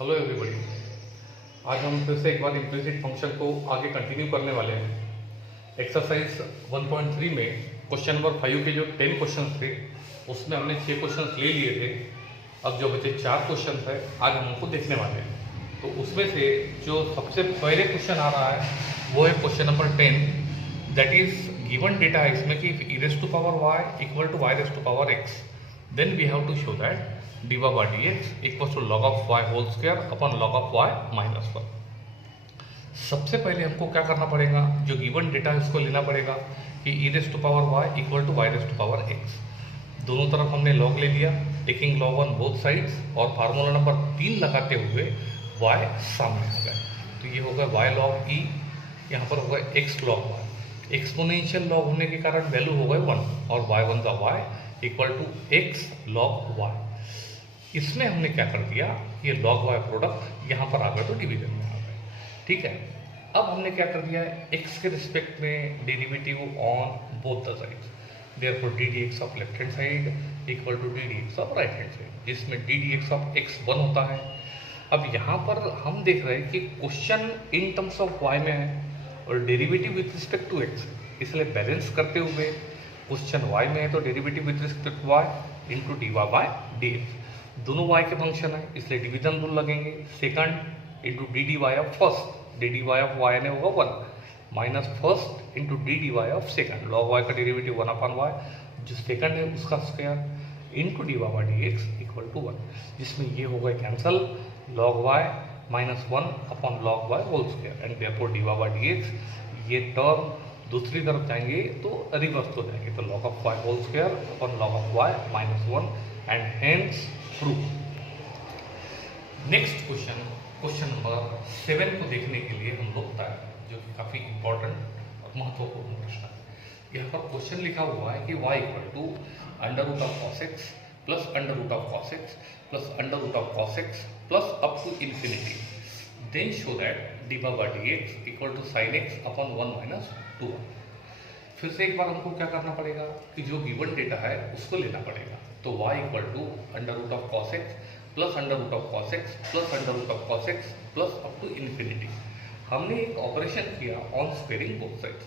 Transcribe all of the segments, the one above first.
Hello everybody. आज हम फिर से एक बार इम्प्लिसिट फंक्शन को आगे कंटिन्यू करने वाले हैं। एक्सरसाइज 1.3 में क्वेश्चन नंबर 5 के जो 10 क्वेश्चन थे उसमें हमने 6 क्वेश्चन ले लिए थे। अब जो बचे 4 क्वेश्चन है आज हम उनको देखने वाले हैं। तो उसमें से जो सबसे पहले क्वेश्चन आ रहा है वो है question number 10, that is given data है इसमें कि e raised to power y equal to y raised to power x, then we have to show that dy by dx equal to log of y whole square upon log of y minus 1। सबसे पहले हमको क्या करना पड़ेगा, जो given data है उसको लेना पड़ेगा कि e raised to power y equal to y raised to power x। दोनों तरफ हमने log ले लिया, taking log on both sides, और फार्मूला नंबर 3 लगाते हुए y सामने आ गया। तो ये होगा y log e, यहाँ पर होगा x log y। Exponential log होने के कारण वैल्यू हो गए 1 और y वन का y equal to x log y। इसमें हमने क्या कर दिया, ये log y प्रोडक्ट यहाँ पर आ गया तो डिवीजन में आ गए। ठीक है, अब हमने क्या कर दिया है, x के रिस्पेक्ट में derivative on both the sides, therefore d d x of left hand side equal to d d x of right hand side, जिसमें d d x of x 1 होता है। अब यहाँ पर हम देख रहे हैं कि question in terms of y में है और derivative with respect to x, इसलिए बैलेंस करते हुए क्वेश्चन y में है तो derivative with respect to y into d y by d x, दोनों y के फंक्शन है इसलिए डिवीजन रूल लगेंगे। Second into d d y of first, d d y of y ने होगा 1 minus first into d d y of second, log y का derivative 1 upon y, जो second है उसका square into d y by d x equal to 1, जिसमें ये होगा cancel, log y minus 1 upon log y whole square, and therefore d y by d x, ये term दूसरी तरफ जाएंगे तो रिवर्स हो जाएंगे, तो log of y whole square upon log of y minus 1 and hence proof. Next question, question number 7 को देखने के लिए हम लोग तैयार हैं, जो कि काफ़ी इंपॉर्टेंट और महत्वपूर्ण प्रश्न है। यहाँ पर क्वेश्चन लिखा हुआ है कि y equal to under root of cos x plus under root of cos x plus under root of cos x plus up to infinity, then show that d by d x equal to sine x upon 1 minus 2। फिर से एक बार हमको क्या करना पड़ेगा कि जो given data है उसको लेना पड़ेगा। तो y equal to under root of cos x plus under root of cos x plus under root of cos x plus up to infinity. हमने एक ऑपरेशन किया on squaring both sides,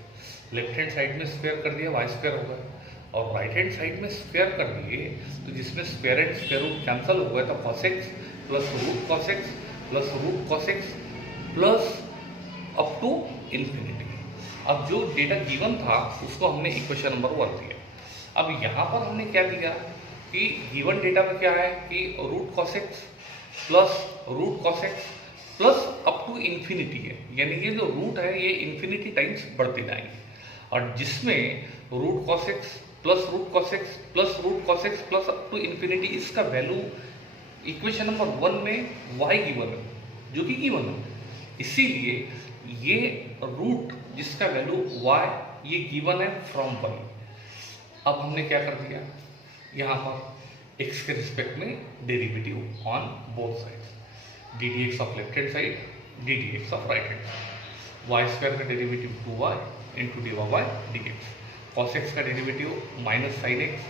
left hand side में square कर दिया y square हो गया, और right hand side में स्क्वायर कर दिए तो जिसमें square and square root cancel हो गया, तो cos x plus root cos x plus root cos x plus up to infinity. अब जो डेटा गिवन था उसको हमने इक्वेशन नंबर 1 दिया। अब यहाँ पर हमने क्या दिया कि गिवन डेटा में क्या है कि root cos x plus root cos x plus up to infinity है, यानी ये जो रूट है ये इन्फिनिटी टाइम्स बढ़ते जाएंगे, और जिसमें root cos x plus root cos x plus root cos x plus up to infinity, इसका वैल्यू इक्वेशन नंबर 1 में y गिवन है, जो कि गिवन है, इसीलिए ये रूट जिसका वैल्यू y ये गिवन है फ्रॉम 1। अब हमने क्या कर दिया, यहाँ पर x के रिस्पेक्ट में derivative on both sides, d d x of left hand side d d x of right hand side, y square का derivative 2y into d y by d x, cos x का derivative minus sine x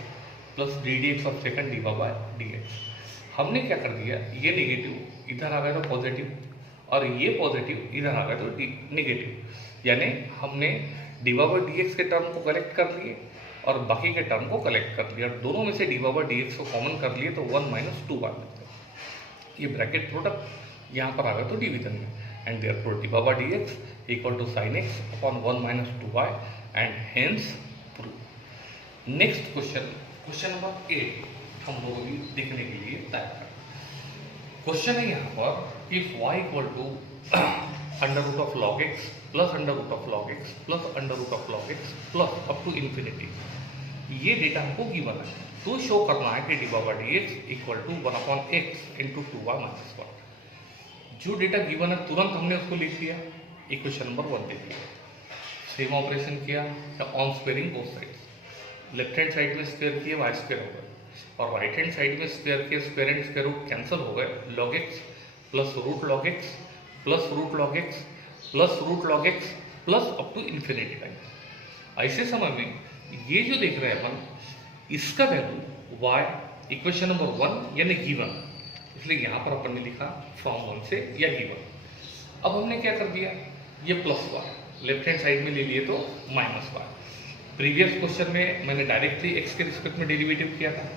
plus d d x of second d y by d x. हमने क्या कर दिया, ये negative इधर आ गया तो पॉजिटिव, और ये पॉजिटिव इधर आ गया तो नेगेटिव, यानी हमने d y by d x के टर्म को कलेक्ट कर लिए और बाकी के टर्म को कलेक्ट कर लिया, और दोनों में से d y by d x को कॉमन कर लिए तो 1 माइनस 2 बार ये ब्रैकेट प्रोडक्ट यहाँ पर आ गया तो डिवीजन में, and therefore d y by d x equal to sine x upon 1 minus 2y and hence proof. Next question, question number 8 हम लोग अभी देखने के लिए तैयार हैं। क्वेश्चन है यहाँ पर if y equal to under root of log x plus under root of log x plus under root of log x plus up to infinity, ये डेटा हमको गिवन है, तो शो करना है कि d by by d x equal to 1 upon x into 2y minus 1। जो data given है तुरंत हमने उसको लिख दिया, इक्वेशन नंबर 1 दे दिया, सेम ऑपरेशन किया on squaring both sides, left hand side में स्क्वायर किए y स्क्वायर हो गए, और राइट हैंड साइड में स्क्वायर के square and square root cancel हो गए, log x plus root log x plus root log x plus root log x plus up to infinity time. ऐसे समय में ये जो देख रहे हैं अपन, इसका वैल्यू y इक्वेशन नंबर 1 यानी गिवन, इसलिए यहाँ पर अपन ने लिखा फ्रॉम 1 से या गिवन। अब हमने क्या कर दिया, ये plus y left hand side में ले लिए तो माइनस वाई। प्रीवियस क्वेश्चन में मैंने डायरेक्टली एक्स के रिस्पेक्ट में डेरिवेटिव किया था,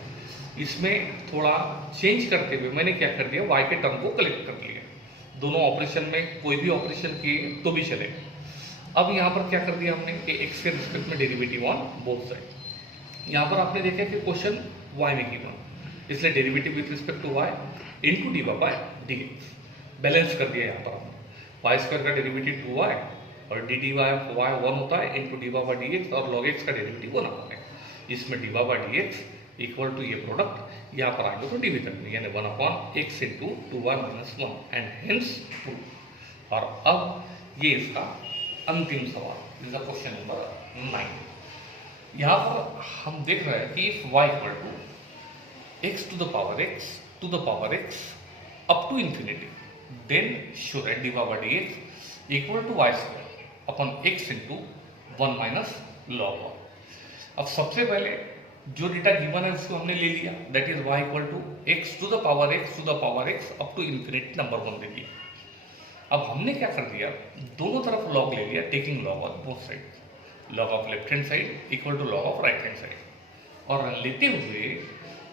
इसमें थोड़ा चेंज करते हुए मैंने क्या कर दिया, वाई के टर्म को कलेक्ट कर लिया। दोनों ऑपरेशन में कोई भी ऑपरेशन किए तो भी चलेगा। अब यहाँ पर क्या कर दिया हमने कि एक्स के रिस्पेक्ट में डेरिवेटिव ऑन बोथ साइड। यहाँ पर आपने देखा कि क्वेश्चन वाई में गिवन, इसलिए derivative with respect to y into d by d x balance कर दिया। यहाँ पर हमने वाई स्क्वायर का डेरिवेटिव 2y और d d y of y 1 होता है into d by d x, और लॉग एक्स का डेरिवेटिव 1 आता है। इसमें d by d x equal to ये प्रोडक्ट यहाँ पर आगे तो डिविजन में, यानी 1 upon x into 2y minus 1 and hence proof. और अब ये इसका अंतिम सवाल, इज द क्वेश्चन नंबर 9। यहाँ पर हम देख रहे हैं कि if y equal to x to the power x up to infinity, then show that dy by dx equal to y square upon x into 1 minus log 1। अब सबसे पहले जो डेटा गिवन है उसको हमने ले लिया, that is y equal to x to the power x up to infinity number 1 ले लिया। अब हमने क्या कर दिया, दोनों तरफ लॉग ले लिया, taking log of both side, log of left hand side equal to log of right hand side. और लेते हुए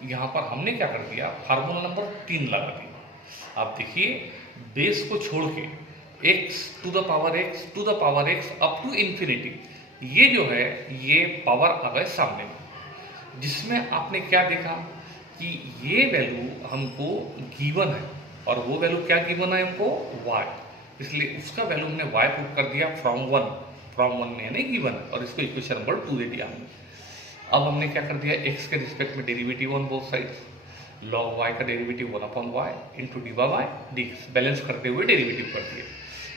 यहाँ पर हमने क्या कर दिया, फार्मूला नंबर 3 लगा दिया। आप देखिए बेस को छोड़ के x to the power x up to infinity, ये जो है ये पावर आ गए सामने में, जिसमें आपने क्या देखा कि ये वैल्यू हमको गिवन है और वो वैल्यू क्या गिवन है हमको y, इसलिए उसका वैल्यू हमने y पुट कर दिया फ्रॉम 1 में यानी गिवन है, और इसको इक्वेशन नंबर 2 दे दिया हमने। अब हमने क्या कर दिया, x के रिस्पेक्ट में derivative on both sides, log y का derivative 1 upon y into d by d x balance करते हुए डेरिवेटिव कर दिए।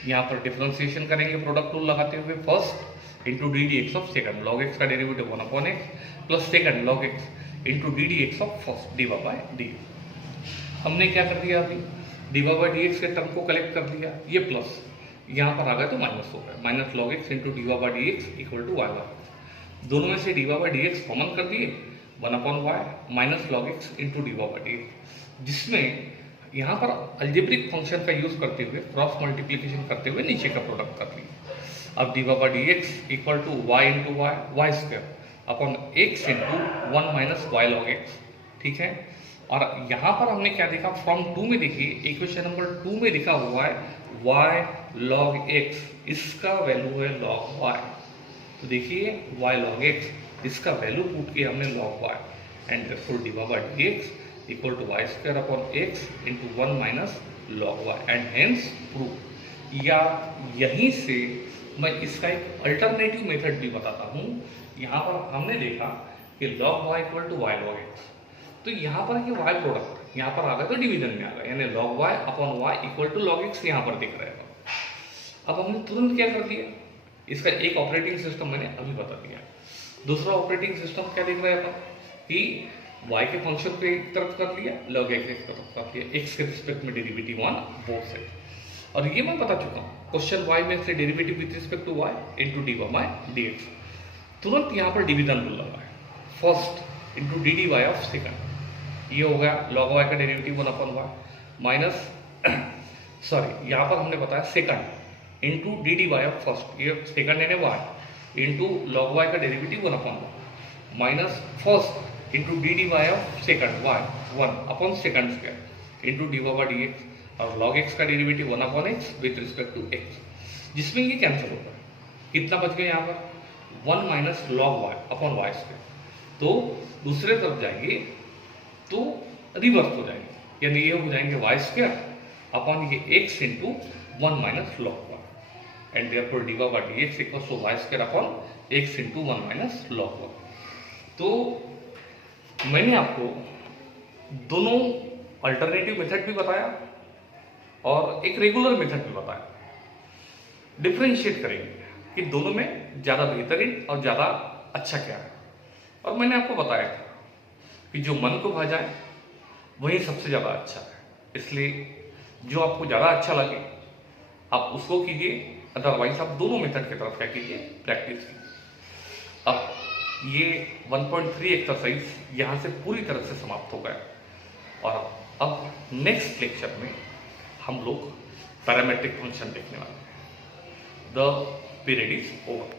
यहाँ पर डिफरेंशिएशन करेंगे प्रोडक्ट रूल लगाते हुए, first into d d x of second, log x का derivative 1 upon x plus second log x into d d x of first d by d. हमने क्या कर दिया, अभी डी बाय डी एक्स के term को कलेक्ट कर दिया, ये प्लस यहाँ पर आ गया तो माइनस हो गया, minus log x into d by d x equal to y by. दोनों में से d by d x common कर दिए, 1 upon y minus log x into d by d x, जिसमें यहाँ पर अल्जेब्रिक फंक्शन का यूज करते हुए क्रॉस मल्टीप्लिकेशन करते हुए नीचे का प्रोडक्ट कर लिया। अब d by d x equal to y into y square upon x into 1 minus y log x, ठीक है। और यहाँ पर हमने क्या देखा, फ्रॉम 2 में देखिए इक्वेशन नंबर 2 में लिखा हुआ है y log x, इसका वैल्यू है log y, तो देखिए y log x इसका वैल्यू पुट किया हमने log y and therefore dy by dx equal to y square upon x into 1 minus log y and hence proof. या यहीं से मैं इसका एक अल्टरनेटिव मेथड भी बताता हूँ। यहाँ पर हमने देखा कि log y equal to y log x, तो यहाँ पर ये y प्रोडक्ट यहाँ पर आ गया तो डिवीजन में आ गया, यानी log y upon y equal to log x यहाँ पर दिख रहा है। अब हमने तुरंत क्या कर दिया, इसका एक ऑपरेटिंग सिस्टम मैंने अभी बता दिया। दूसरा ऑपरेटिंग सिस्टम क्या देख रहे हैं अपन कि y के फंक्शन पे एक तरफ कर लिया, log x एक तरफ कर लिया, x के रिस्पेक्ट में डेरिवेटिव ऑन बोथ साइड। और ये मैं बता चुका हूँ क्वेश्चन y में से derivative with respect to y into d by d x, तुरंत यहाँ पर डिवीजन रूल लगा है, first into d d y of second, ये हो गया log y का derivative 1 upon y minus sorry यहाँ पर हमने बताया second into d d y of first, ये सेकंड यानी y इंटू log y का derivative 1 upon y minus first into d d y of second y 1 upon second square into d by d x, और log x का derivative 1 upon x with respect to x, जिसमें ये cancel होता है। कितना बच गया यहाँ पर 1 minus log y upon y square, तो दूसरे तरफ जाएंगे तो रिवर्स हो जाएंगे, यानी ये हो जाएंगे y स्क्वायर अपॉन ये x into 1 minus log y and therefore d by d x equals to y square upon x into 1 minus log y। तो मैंने आपको दोनों अल्टरनेटिव मेथड भी बताया और एक रेगुलर मेथड भी बताया, डिफरेंशिएट करेंगे कि दोनों में ज़्यादा बेहतरीन और ज़्यादा अच्छा क्या है। और मैंने आपको बताया था कि जो मन को भा जाए वही सबसे ज़्यादा अच्छा है, इसलिए जो आपको ज़्यादा अच्छा लगे आप उसको कीजिए, अदरवाइज आप दोनों मेथड की तरफ क्या कीजिए, प्रैक्टिस कीजिए। अब ये 1.3 एक्सरसाइज यहाँ से पूरी तरह से समाप्त हो गया और अब नेक्स्ट लेक्चर में हम लोग पैरामेट्रिक फंक्शन देखने वाले हैं। The period is over.